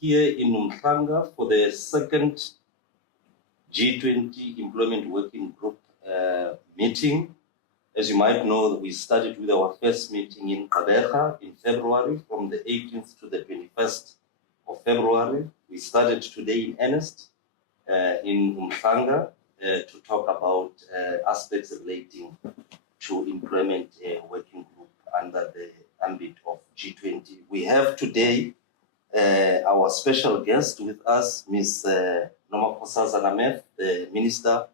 here in Umhlanga for the second G20 Employment Working Group meeting. As you might know, we started with our first meeting in Gqeberha in February, from the 18th to the 21st of February. We started today in earnest in Umhlanga to talk about aspects relating to employment working group under the ambit of G20. We have today our special guest with us, Ms. Meth, the Minister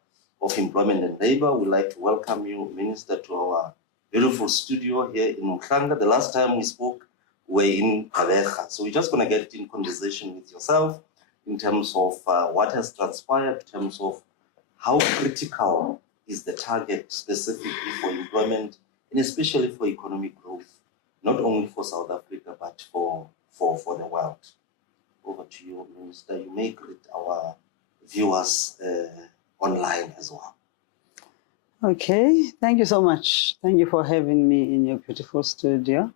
of Employment and Labor. We'd like to welcome you, Minister, to our beautiful studio here in Umhlanga. The last time we spoke, we were in Gqeberha. So we're just going to get in conversation with yourself in terms of what has transpired, in terms of how critical is the target specifically for employment and especially for economic growth, not only for South Africa, but for the world. Over to you, Minister. You may greet our viewers online as well. Okay, thank you so much. Thank you for having me in your beautiful studio,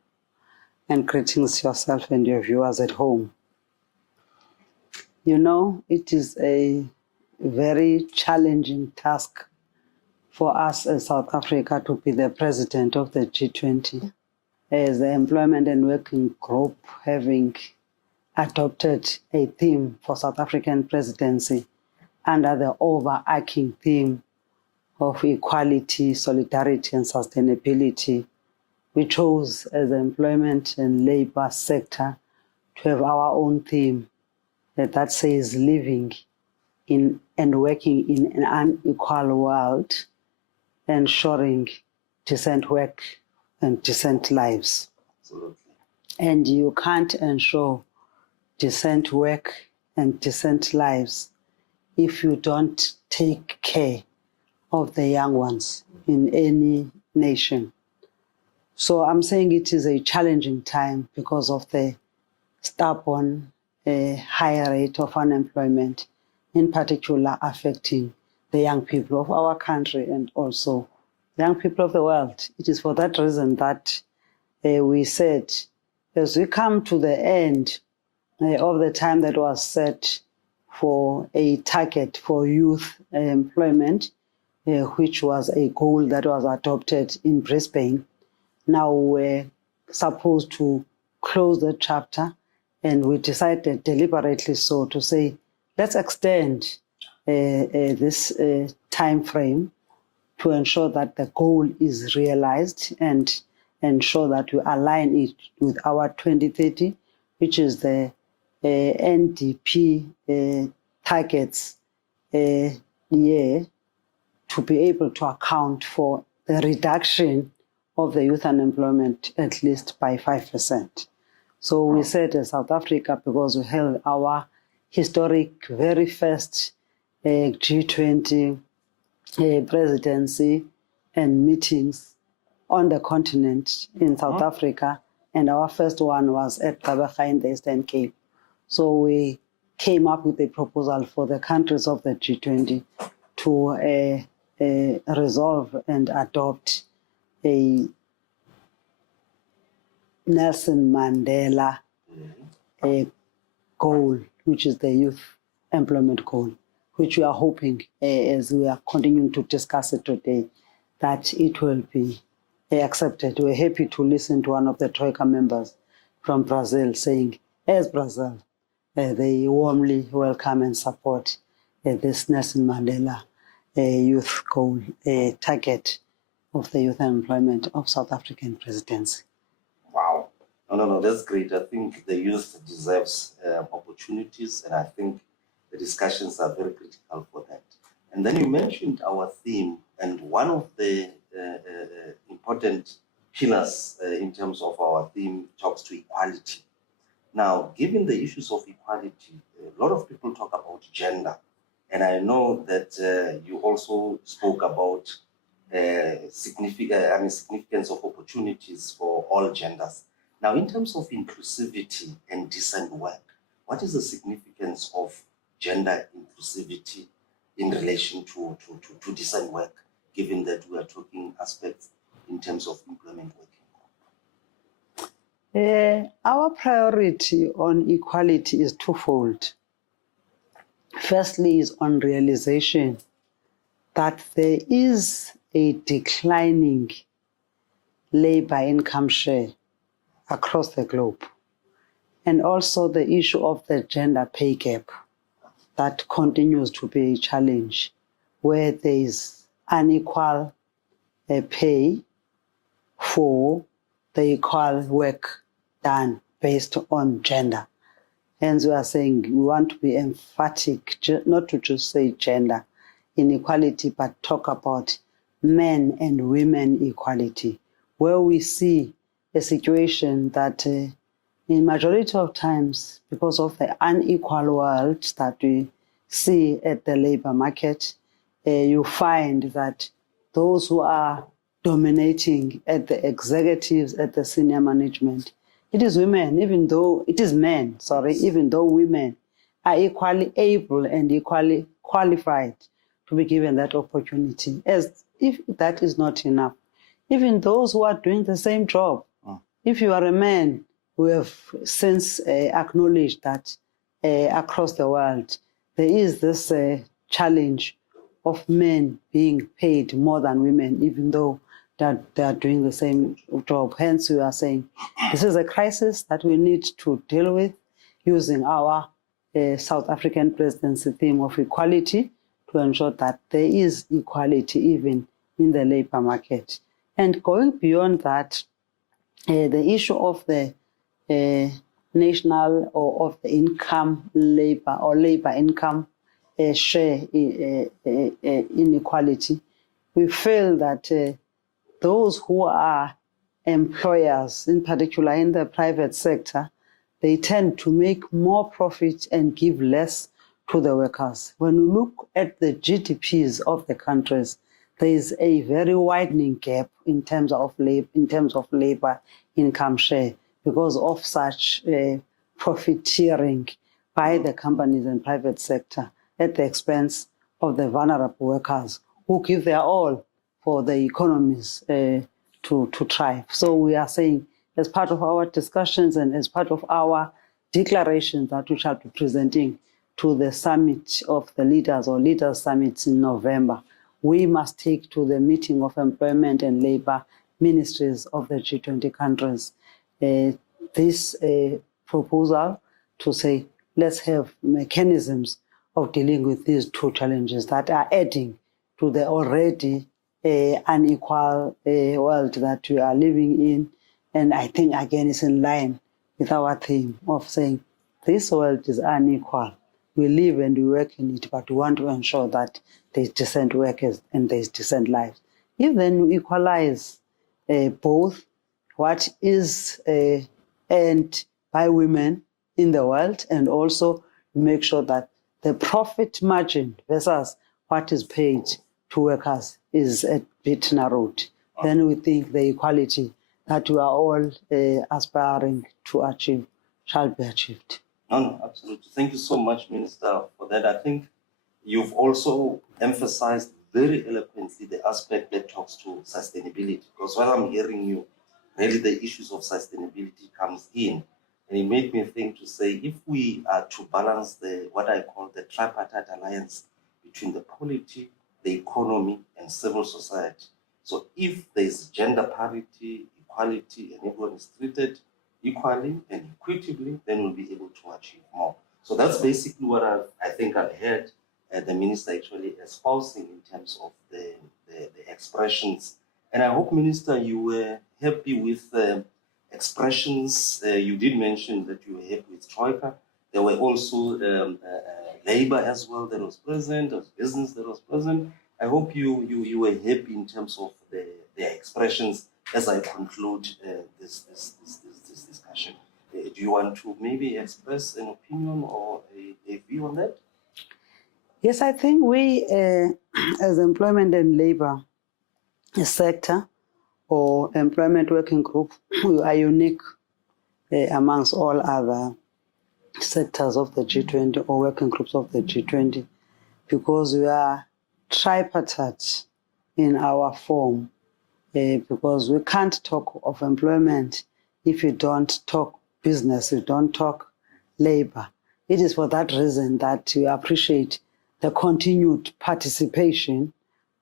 and greetings yourself and your viewers at home. You know, it is a very challenging task for us as South Africa to be the president of the G20, as the Employment and Working Group having adopted a theme for South African presidency under the overarching theme of equality, solidarity and sustainability. We chose as the employment and labor sector to have our own theme that says living in and working in an unequal world, ensuring decent work and decent lives. Absolutely. And you can't ensure decent work and decent lives if you don't take care of the young ones in any nation. So I'm saying it is a challenging time because of the stubborn higher rate of unemployment, in particular affecting the young people of our country and also the young people of the world. It is for that reason that we said, as we come to the end of the time that was set for a target for youth employment, which was a goal that was adopted in Brisbane. Now we're supposed to close the chapter, and we decided deliberately so to say, let's extend this time frame to ensure that the goal is realized and ensure that we align it with our 2030, which is the NDP targets year, to be able to account for the reduction of the youth unemployment at least by 5%. So we said as South Africa, because we held our historic very first G20 presidency and meetings on the continent in South Africa, and our first one was at Gqeberha in the Eastern Cape. So we came up with a proposal for the countries of the G20 to resolve and adopt a Nelson Mandela goal, which is the youth employment goal, which we are hoping, as we are continuing to discuss it today, that it will be accepted. We're happy to listen to one of the Troika members from Brazil saying, as Brazil, they warmly welcome and support this Nelson Mandela youth goal target of the youth employment of South African presidency. Wow. No, that's great. I think the youth deserves opportunities, and I think the discussions are very critical for that. And then you mentioned our theme, and one of the important pillars in terms of our theme talks to equality. Now, given the issues of equality, a lot of people talk about gender, and I know that you also spoke about significance of opportunities for all genders. Now, in terms of inclusivity and decent work, what is the significance of gender inclusivity in relation to decent work, given that we are talking aspects in terms of employment working? Our priority on equality is twofold. Firstly is on realization that there is a declining labor income share across the globe, and also the issue of the gender pay gap that continues to be a challenge, where there is unequal pay for the equal work done based on gender. Hence, we are saying we want to be emphatic, not to just say gender inequality, but talk about men and women equality, where we see a situation that in majority of times, because of the unequal world that we see at the labor market, you find that those who are dominating at the executives, at the senior management, it is women, even though it is men, sorry, even though women are equally able and equally qualified to be given that opportunity. As if that is not enough, even those who are doing the same job, if you are a man, we have since acknowledged that across the world, there is this challenge of men being paid more than women, even though that they are doing the same job. Hence, we are saying this is a crisis that we need to deal with using our South African presidency theme of equality to ensure that there is equality even in the labor market. And going beyond that, the issue of the national or of the income labor or labor income share inequality, we feel that those who are employers, in particular in the private sector, they tend to make more profit and give less to the workers. When we look at the GDPs of the countries, there is a very widening gap in terms of labor income share because of such profiteering by the companies and private sector at the expense of the vulnerable workers who give their all for the economies to thrive. So we are saying, as part of our discussions and as part of our declaration that we shall be presenting to the summit of the leaders or leaders summits in November, we must take to the meeting of employment and labor ministries of the G20 countries this proposal to say, let's have mechanisms of dealing with these two challenges that are adding to the already unequal world that we are living in. And I think, again, it's in line with our theme of saying this world is unequal. We live and we work in it, but we want to ensure that there's decent workers and there's decent lives. If then we equalize both what is earned by women in the world and also make sure that the profit margin versus what is paid to workers is a bit narrowed, then we think the equality that we are all aspiring to achieve shall be achieved. No, absolutely. Thank you so much, Minister, for that. I think you've also emphasized very eloquently the aspect that talks to sustainability, because while I'm hearing you, really the issues of sustainability comes in. And it made me think to say, if we are to balance what I call the tripartite alliance between the polity, the economy, and civil society. So if there's gender parity, equality, and everyone is treated equally and equitably, then we'll be able to achieve more. So that's basically what I think I've heard the minister actually espousing in terms of the expressions. And I hope, Minister, you were happy with the expressions. You did mention that you were happy with Troika. There were also labor as well that was present, there was business that was present. I hope you were happy in terms of the expressions as I conclude this discussion. Do you want to maybe express an opinion or a view on that? Yes, I think we, as employment and labor sector or employment working group, we are unique amongst all other sectors of the G20 or working groups of the G20 because we are tripartite in our form because we can't talk of employment if you don't talk business, you don't talk labor. It is for that reason that we appreciate the continued participation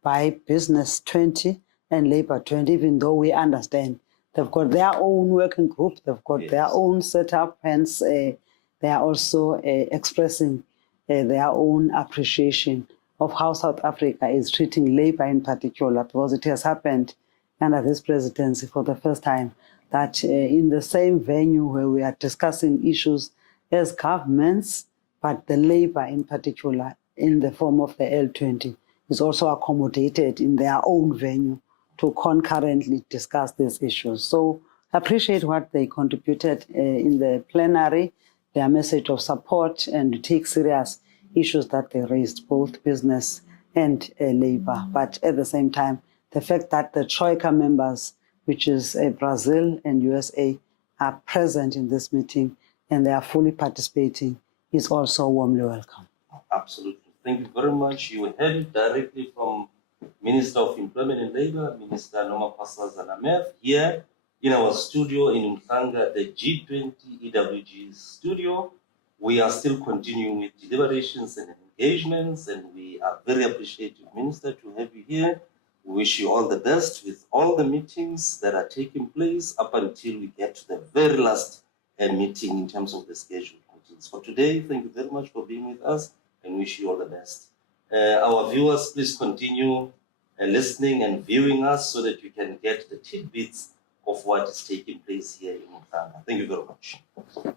by Business 20 and Labor 20, even though we understand they've got their own working group, they've got their own setup, hence they are also expressing their own appreciation of how South Africa is treating labor in particular, because it has happened under this presidency for the first time that in the same venue where we are discussing issues as governments, but the labor in particular in the form of the L20 is also accommodated in their own venue to concurrently discuss these issues. So I appreciate what they contributed in the plenary, their message of support, and to take serious issues that they raised, both business and labor. But at the same time, the fact that the Troika members, which is Brazil and USA, are present in this meeting and they are fully participating is also warmly welcome. Absolutely. Thank you very much. You heard it directly from Minister of Employment and Labor, Minister Noma Meth, here in our studio in Umhlanga, the G20 EWG studio. We are still continuing with deliberations and engagements, and we are very appreciative, Minister, to have you here. We wish you all the best with all the meetings that are taking place up until we get to the very last meeting in terms of the scheduled meetings. For today, thank you very much for being with us and wish you all the best. Our viewers, please continue listening and viewing us so that you can get the tidbits of what is taking place here in Umhlanga. Thank you very much.